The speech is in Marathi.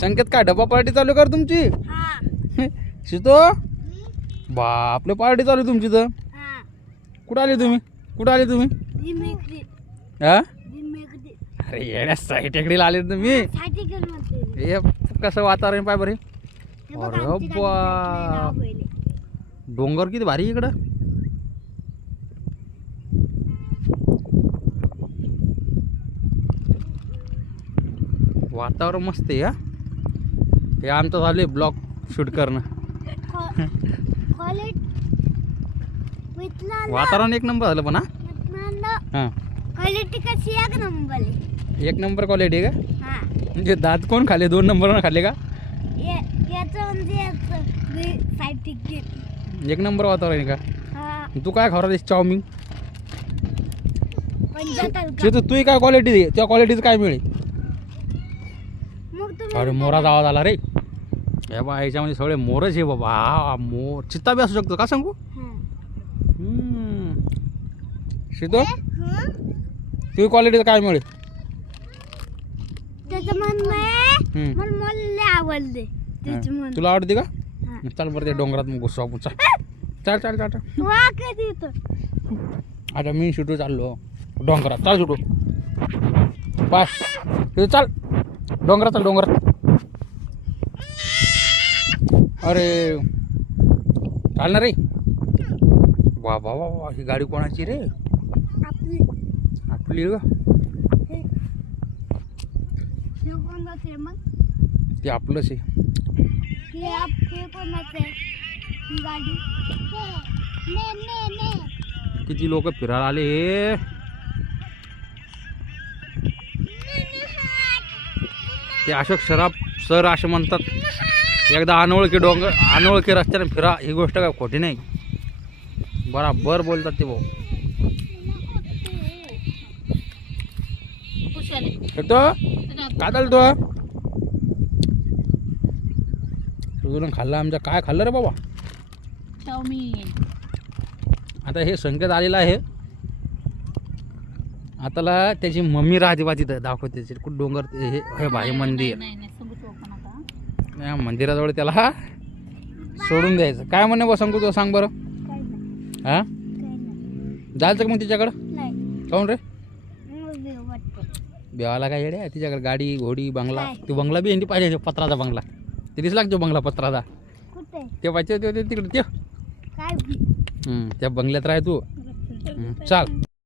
संकेत काय डब्बा पार्टी चालू कर तुमची? शितो बापले पार्टी चालू तुमची तर. कुठं आले तुम्ही? हा अरे येड्या साई टेकडीला आले तुम्ही. हे कसं वातावरण पाय बरे. अरे बा डोंगर किती भारी इकडं. वातावरण मस्त आहे. हे आमचं झाले ब्लॉग शूट करणं. वातावरण एक नंबर झालं पण. हा क्वालिटी कशी एक नंबर क्वालिटी का? म्हणजे दात कोण खाल्ले? 2 नंबर खाल्ले का? एक नंबर वातावरण आहे का? तू काय खवरा चाऊमिन? तू काय क्वालिटी दे? त्या क्वालिटीचं काय मिळेल? अरे मोराचा आवाज आला रे. हे बा याच्यामध्ये सगळे मोरच आहे बाबा. हा मोर चित्ता बी असू शकतो का सांगू? शितो तू क्वालिटीचं काय मिळेल? आवडले. तुला आवडते का? चल बरं ते डोंगरात मग घुसू आपण. चल चल चल आता मी शिटू चाललो डोंगरात. चाल शिटू बस चाल डोंगरात. चल डोंगरात. अरे चालणार रे. वा वा वा वा ही गाडी कोणाची रे? आपली ग. ते आपलंच आहे. किती लोक फिरायला आले. ते अशोक सराफ सर असे म्हणतात, एकदा अनोळखी रस्त्याने फिरा. ही गोष्ट काय खोटी नाही. बराबर बोलतात ते भाऊ. काय चालतो तुझं खाल्लं आमच्या? काय खाल्लं रे बाबा? चाऊमिन. आता हे संकेत आलेला आहे. आताला त्याची मम्मी राहते बा तिथं. दाखवते कुठं डोंगर. हे भाई मंदिर. या मंदिराजवळ त्याला सोडून द्यायचं. काय म्हणे बा सांगू तू? सांग बरं. हा जायचं का मग तिच्याकडं? काऊन रे? बेवाला काय येड्या तिच्याकडे? गाडी घोडी बंगला. तो बंगला बी यांनी पाहिजे. पत्राचा बंगला ते दिसला जो बंगला पत्राचा. ते पाहिजे तिकडे. त्या बंगल्यात राह तू. चाल.